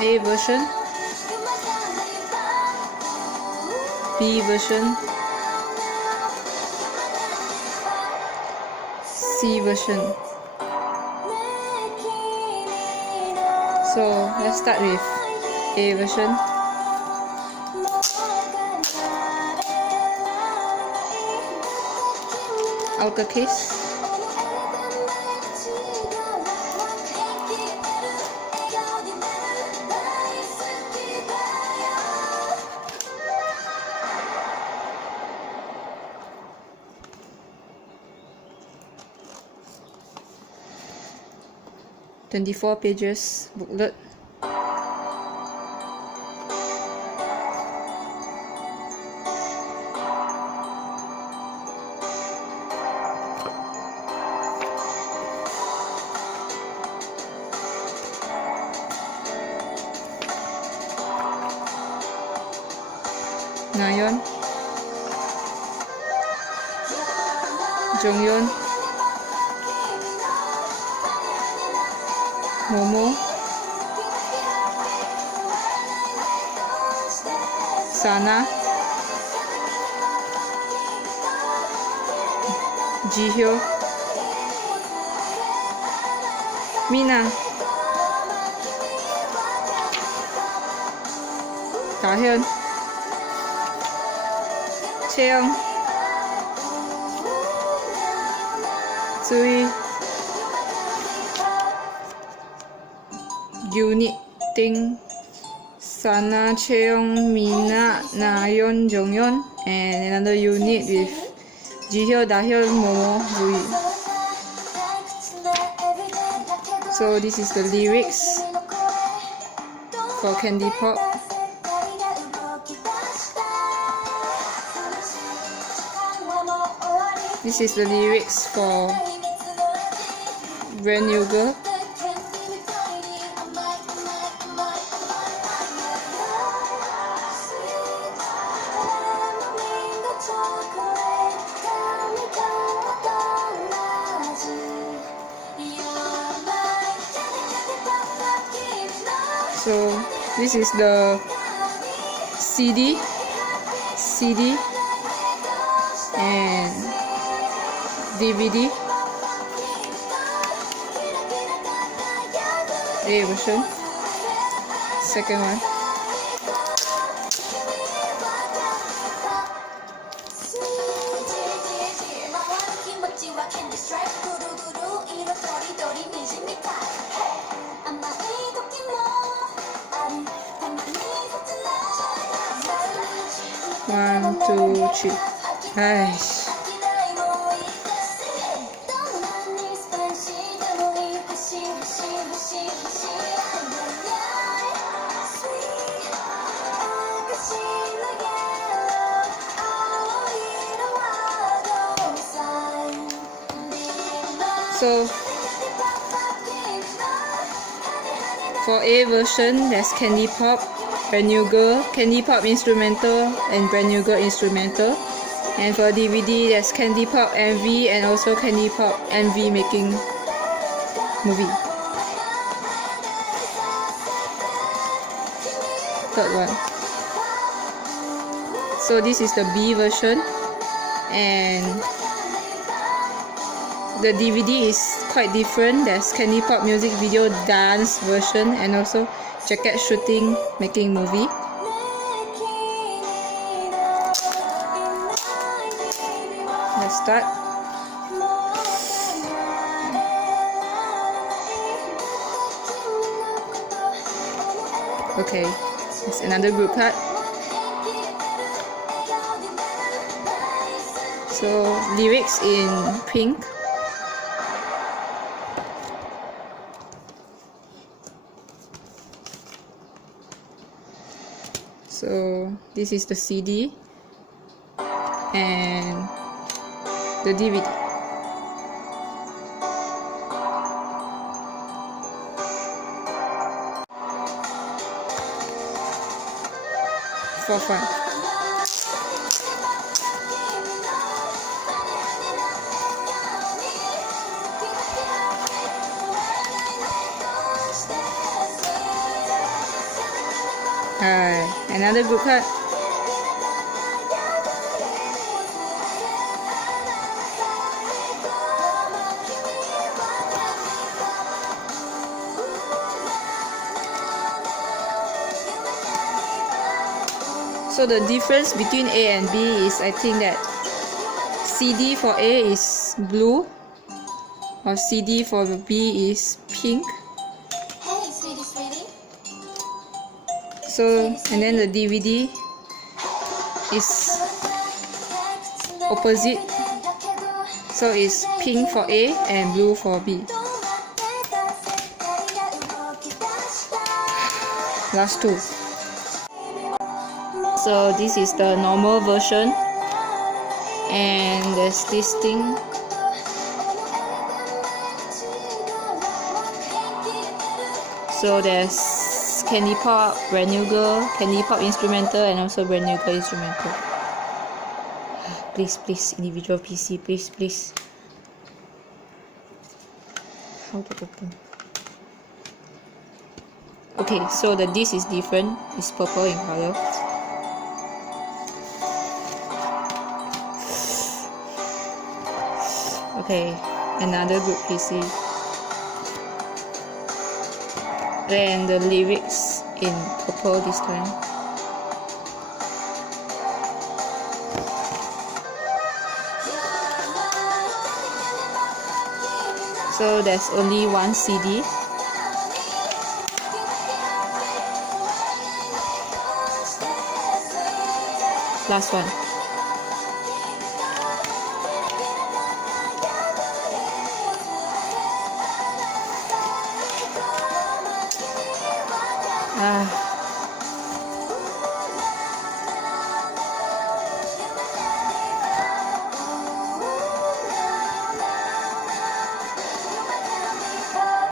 A version, B version, C version. So let's start with A version. Outer case. "24 pages booklet." Nayeon, Jonghyun, Momo, Sana, Jihyo, Mina, Taehyun, Chaeyoung, Tsui, Unit Ting, Sana, Chaeyoung, Mina, Nayeon, Jonghyun, and another unit with Jihyo, Dahyun, Momo, Rui. So this is the lyrics for Candy Pop. This is the lyrics for Brand New Girl. So this is the CD and DVD. A version. Second one. One, two, three. Nice. So for A version, there's Candy Pop, Brand New Girl, Candy Pop instrumental, and Brand New Girl instrumental. And for DVD, there's Candy Pop MV and also Candy Pop MV making movie. Third one. So this is the B version, and the DVD is quite different. There's Candy Pop music video dance version and also jacket shooting making movie. Let's start. Okay, it's another group cut. So lyrics in pink. So this is the CD and the DVD. For fun. Alright, another good card. So the difference between A and B is, I think that CD for A is blue, or CD for B is pink. Hey, sweetie. So, and then the DVD is opposite. So it's pink for A and blue for B. Last two. So this is the normal version, and there's this thing. So there's Candy Pop, Brand New Girl, Candy Pop instrumental, and also Brand New Girl instrumental. Please, individual PC, please. How to open? Okay, so the disc is different. It's purple in color. Okay, another good PC. And the lyrics in purple this time. So there's only one CD. Last one. Ah.